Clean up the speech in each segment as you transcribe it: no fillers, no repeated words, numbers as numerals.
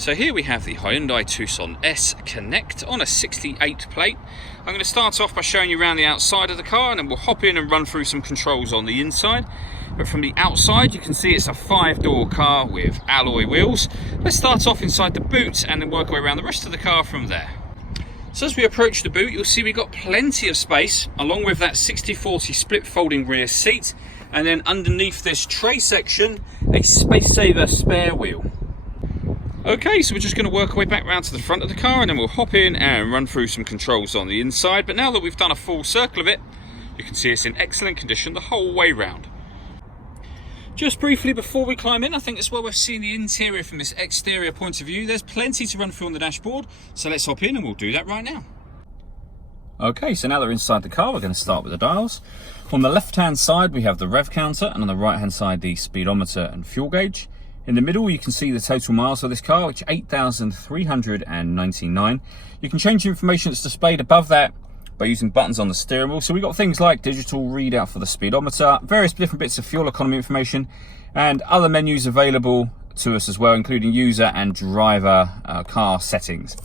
So here we have the Hyundai Tucson S Connect on a 68 plate. I'm going to start off by showing you around the outside of the car, and then we'll hop in and run through some controls on the inside. But from the outside you can see it's a 5-door car with alloy wheels. Let's start off inside the boot and then work our way around the rest of the car from there. So as we approach the boot, you'll see we've got plenty of space, along with that 60/40 split folding rear seat, and then underneath this tray section, a space saver spare wheel. Okay, so we're just going to work our way back round to the front of the car, and then we'll hop in and run through some controls on the inside. But now that we've done a full circle of it, you can see it's in excellent condition the whole way round. Just briefly before we climb in, I think it's well worth seeing the interior from this exterior point of view. There's plenty to run through on the dashboard, so let's hop in and we'll do that right now. Okay, so now that we're inside the car, we're going to start with the dials. On the left hand side we have the rev counter, and on the right hand side the speedometer and fuel gauge. In the middle you can see the total miles of this car, which is 8,399. You can change the information that's displayed above that by using buttons on the steering wheel. So we've got things like digital readout for the speedometer, various different bits of fuel economy information, and other menus available to us as well, including user and driver car settings.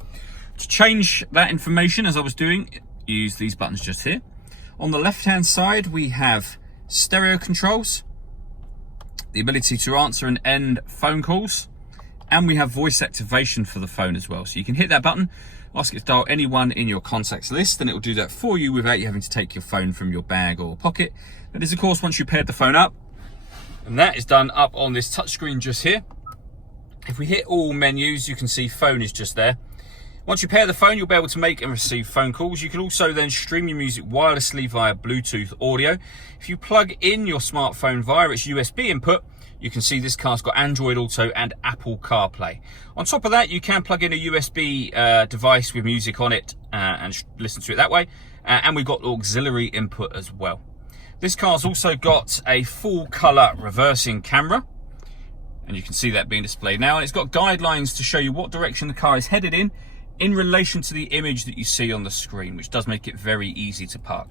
To change that information, as I was doing, use these buttons just here. On the left hand side we have stereo controls, the ability to answer and end phone calls, and we have voice activation for the phone as well. So you can hit that button, ask it to dial anyone in your contacts list, and it will do that for you without you having to take your phone from your bag or pocket. That is, of course, once you paired the phone up, and that is done up on this touchscreen just here. If we hit all menus, you can see phone is just there. Once you pair the phone, you'll be able to make and receive phone calls. You can also then stream your music wirelessly via Bluetooth audio. If you plug in your smartphone via its USB input, you can see this car's got Android Auto and Apple CarPlay. On top of that, you can plug in a USB device with music on it and listen to it that way. And we've got auxiliary input as well. This car's also got a full color reversing camera, and you can see that being displayed now. And it's got guidelines to show you what direction the car is headed in relation to the image that you see on the screen, which does make it very easy to park.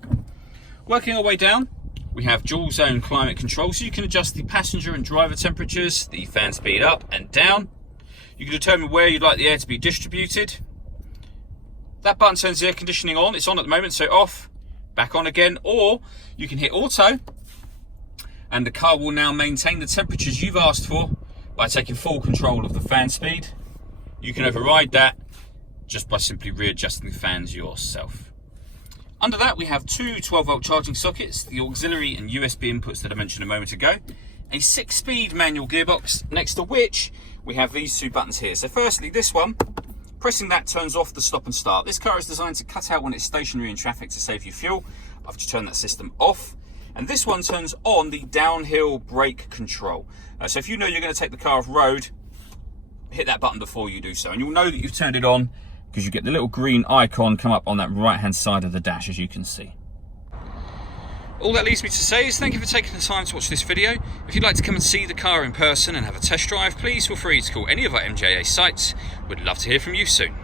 Working our way down, we have dual zone climate control, so you can adjust the passenger and driver temperatures, the fan speed up and down. You can determine where you'd like the air to be distributed. That button turns the air conditioning on. It's on at the moment, so off, back on again, or you can hit auto, and the car will now maintain the temperatures you've asked for by taking full control of the fan speed. You can override that just by simply readjusting the fans yourself. Under that we have two 12-volt charging sockets, the auxiliary and USB inputs that I mentioned a moment ago, a 6-speed manual gearbox, next to which we have these two buttons here. So firstly, this one, pressing that turns off the stop and start. This car is designed to cut out when it's stationary in traffic to save you fuel. I've just turned that system off. And this one turns on the downhill brake control. So if you know you're going to take the car off road, hit that button before you do so, and you'll know that you've turned it on, because you get the little green icon come up on that right hand side of the dash, as you can see. All that leaves me to say is thank you for taking the time to watch this video. If you'd like to come and see the car in person and have a test drive, please feel free to call any of our MJA sites. We'd love to hear from you soon.